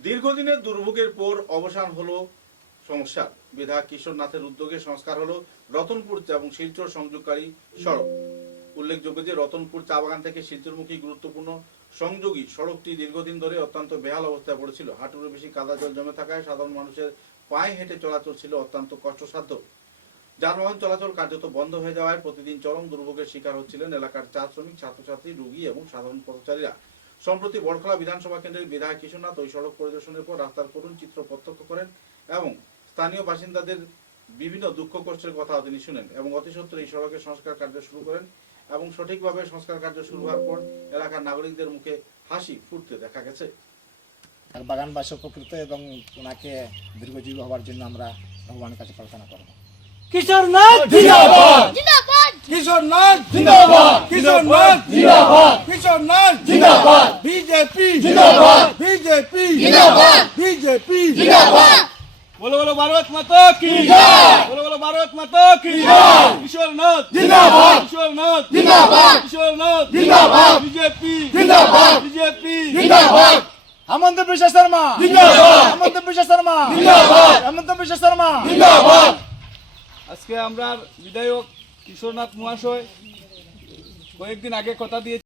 দীর্ঘদিনের দুর্ভোগের পর অবসান হলো সমস্যার। বিধায়ক কিশোরনাথের উদ্যোগে সংস্কার হলো রতনপুর এবং শিলচর সংযোগকারী সড়ক। উল্লেখযোগ্য যে রতনপুর চা বাগান থেকে শিলচরমুখী গুরুত্বপূর্ণ সংযোগী সড়কটি দীর্ঘদিন ধরে অত্যন্ত বেহাল অবস্থায় পড়েছিল। হাঁটুর বেশি কাদা জল জমে থাকায় সাধারণ মানুষের পায়ে হেঁটে চলাচল ছিল অত্যন্ত কষ্টসাধ্য। যানবাহন চলাচল কার্যত বন্ধ হয়ে যাওয়ায় প্রতিদিন চরম দুর্ভোগের শিকার হচ্ছিলেন এলাকার চা শ্রমিক, ছাত্রছাত্রী, রোগী এবং সাধারণ পথচারীরা। সম্প্রতি বড়খলা বিধানসভা কেন্দ্রের বিধায়ক কিশোরনাথ ওই সড়ক পরিদর্শনের পর রাস্তার করুণ চিত্র প্রত্যক্ষ করেন এবং স্থানীয় বাসিন্দাদের বিভিন্ন দুঃখ কষ্টের কথা তিনি শুনেন এবং অতি সত্বর এই সড়কের সংস্কার কার্য শুরু করেন এবং সঠিকভাবে সংস্কার কার্য শুরু হওয়ার পর এলাকার নাগরিকদের মুখে হাসি ফুটতে দেখা গেছে। বাগানবাসী উপকৃত এবং ওনাকে দীর্ঘজীবী হওয়ার জন্য আমরা ভগবানের কাছে প্রার্থনা করব। কিশোরনাথ জিন্দাবাদ, জিন্দাবাদ, কিশোরনাথ জিন্দাবাদ, কিশোরনাথ জিন্দাবাদ, কিশোরনাথ জিন্দাবাদ, বিজেপি জিন্দাবাদ, বিজেপি জিন্দাবাদ, বিজেপি জিন্দাবাদ। बोलो बोलो भारत माता की जय, बोलो बोलो भारत माता की जय। किशोरनाथ जिंदाबाद, किशोरनाथ जिंदाबाद, किशोरनाथ जिंदाबाद, बीजेपी जिंदाबाद, बीजेपी जिंदाबाद, हेमंत विश्व शर्मा जिंदाबाद, हेमंत विश्व शर्मा जिंदाबाद, हेमंत विश्व शर्मा जिंदाबाद। আজকে আমরা বিধায়ক কিশোরনাথ মহাশয় কয়েকদিন আগে কথা দিয়ে